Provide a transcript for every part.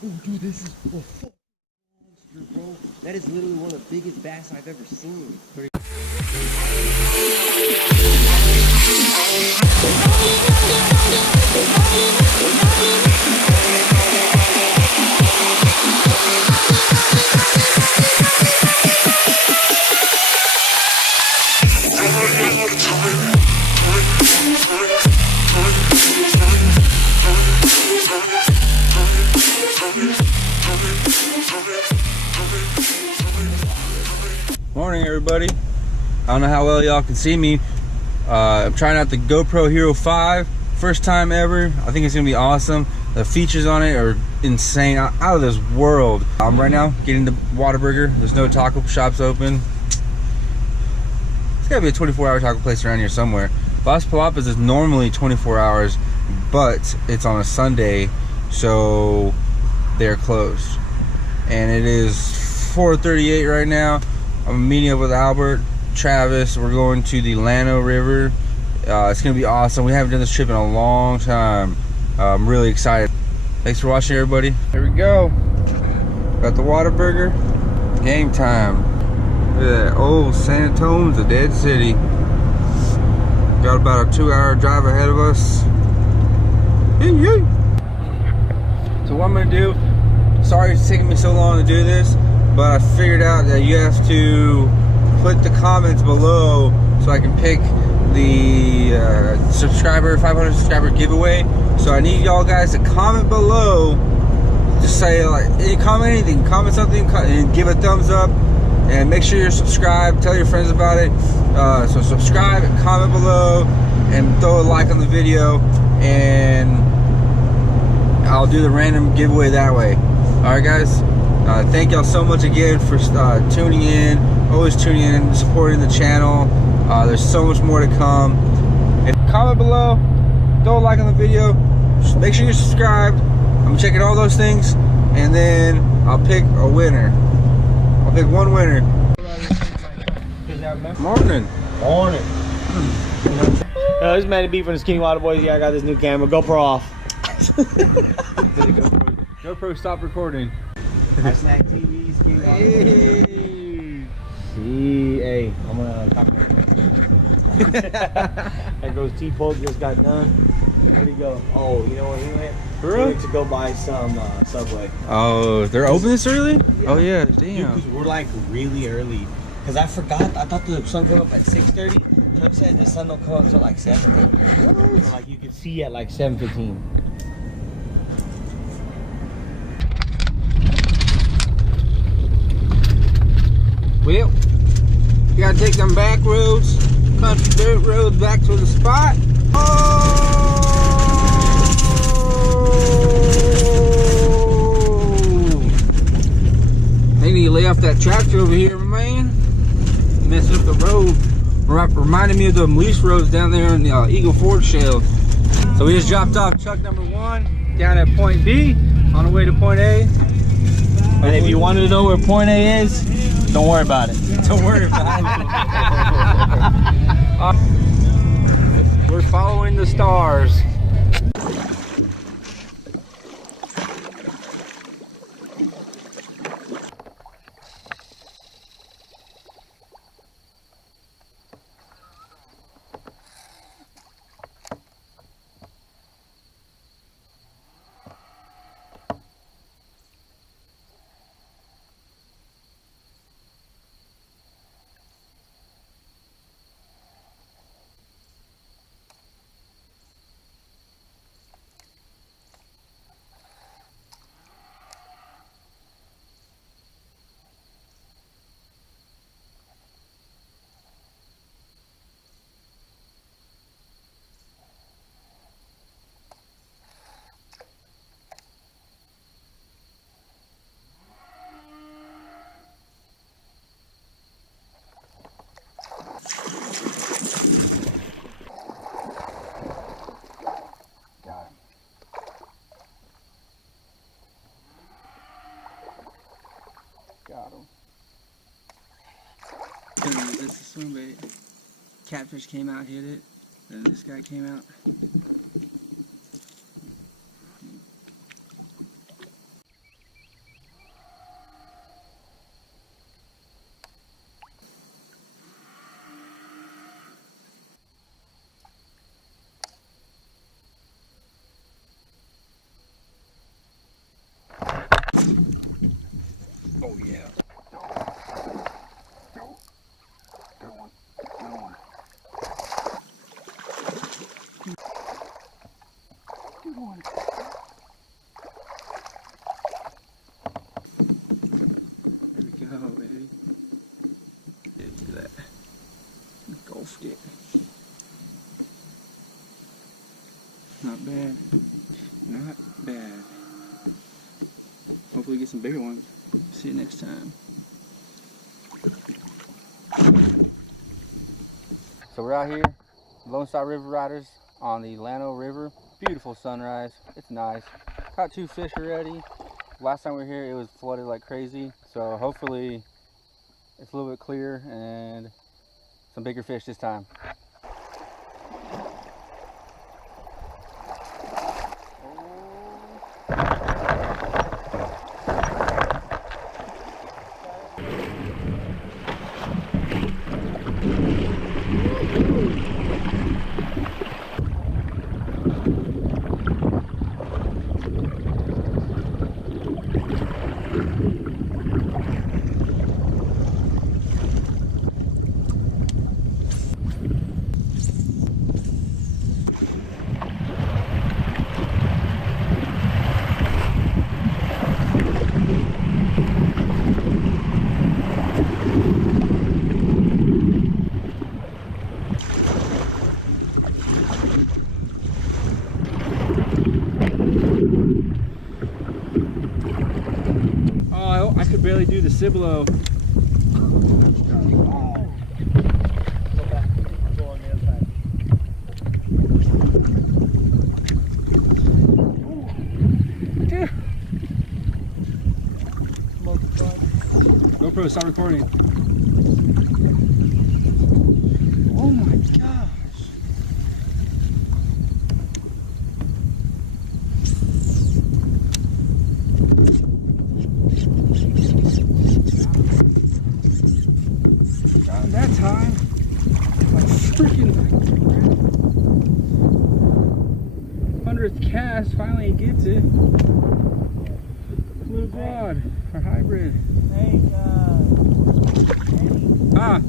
Oh, dude, this is a fucking monster, bro. That is literally one of the biggest bass I've ever seen. Morning, everybody. I don't know how well y'all can see me. I'm trying out the GoPro Hero 5. First time ever. I think it's gonna be awesome. The features on it are insane, out of this world. I'm right now getting the Whataburger. There's no taco shops open. It's gotta be a 24-hour taco place around here somewhere. Las Palapas is normally 24 hours, but it's on a Sunday, so they're closed. And it is 4:38 right now. I'm meeting up with Albert, Travis. We're going to the Llano River. It's gonna be awesome. We haven't done this trip in a long time. I'm really excited. Thanks for watching, everybody. Here we go. Got the Whataburger. Game time. Look at that. Old San Antonio's a dead city. Got about a 2-hour drive ahead of us. So what I'm gonna do, sorry it's taking me so long to do this, but I figured out that you have to put the comments below so I can pick the 500 subscriber giveaway. So I need y'all guys to comment below. Just say, like, comment anything, comment something, and give a thumbs up. And make sure you're subscribed. Tell your friends about it. So subscribe and comment below, and throw a like on the video, and I'll do the random giveaway that way. All right, guys. Thank y'all so much again for tuning in. Always tuning in, supporting the channel. There's so much more to come. And comment below, throw a like on the video. Just make sure you're subscribed. I'm checking all those things, and then I'll pick a winner. I'll pick one winner. Morning. Morning. This is Matty B from the Skinny Water Boys. Yeah, I got this new camera. GoPro off. GoPro, stop recording. I snack TV, Skinny Water Boys. Hey, I'm gonna copyright that. There goes T-Poke, just got done. Where'd he go? Oh, you know where he went? For He real? went to go buy some Subway. Oh, they're open this early? Yeah. Oh yeah, Dude, damn. because we're like really early. Because I forgot, I thought the sun came up at 6:30. Trump said the sun don't come up until like 7:30. What? So like you could see at like 7:15. Well, you gotta take them back roads, country dirt roads back to the spot. Oh! They need to lay off that tractor over here, man. Messing up the road. Reminded me of the lease roads down there in the Eagle Ford Shale. So we just dropped off truck number 1 down at point B on the way to point A. And if you wanted to know where point A is, don't worry about it. Don't worry about it. We're following the stars. Got him. This is swim bait. Catfish came out, hit it. Then this guy came out. Oh yeah. Good one. Good one. Good one. There we go, baby. Look at that. Golfed it. Not bad. Not bad. Hopefully get some bigger ones. See you next time. So we're out here, Lone Star River Riders on the Llano River. Beautiful sunrise. It's nice. Caught 2 fish already. Last time we were here, it was flooded like crazy. So hopefully it's a little bit clearer and some bigger fish this time. Oh, I could barely do the Cibolo. Go back. Go on the other side. Dude. Smoke fun. GoPro, stop recording. Oh my gosh. That time, my freaking 100th cast, finally gets it. Blue Broad, our hybrid. Hey, Ah.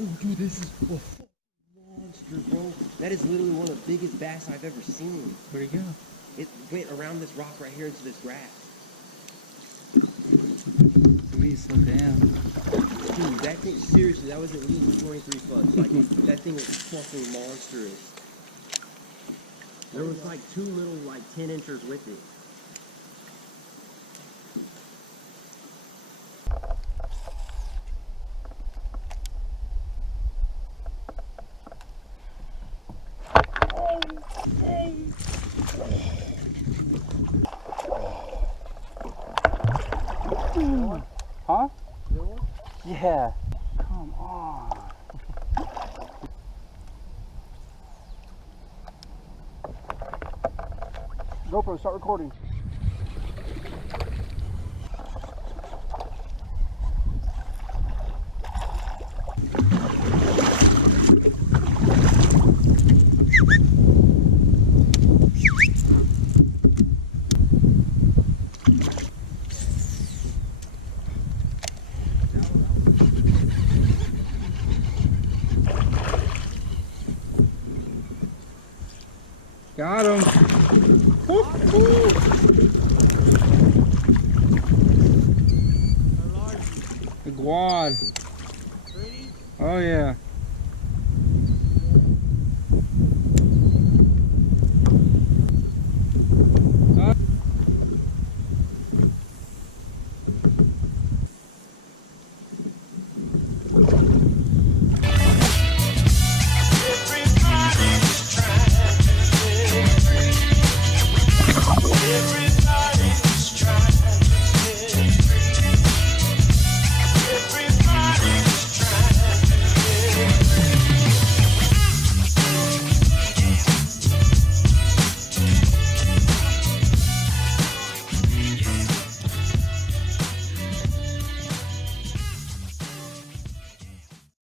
Oh, dude, this is a monster, bro. That is literally one of the biggest bass I've ever seen. Where'd he go? It went around this rock right here into this grass. We need to slow down. Dude, that thing, seriously, that was at least 23 foot. Like, that thing was fucking monstrous. There was like 2 little, like, 10-inchers with it. Huh? Yeah. Come on. GoPro, start recording. Got him.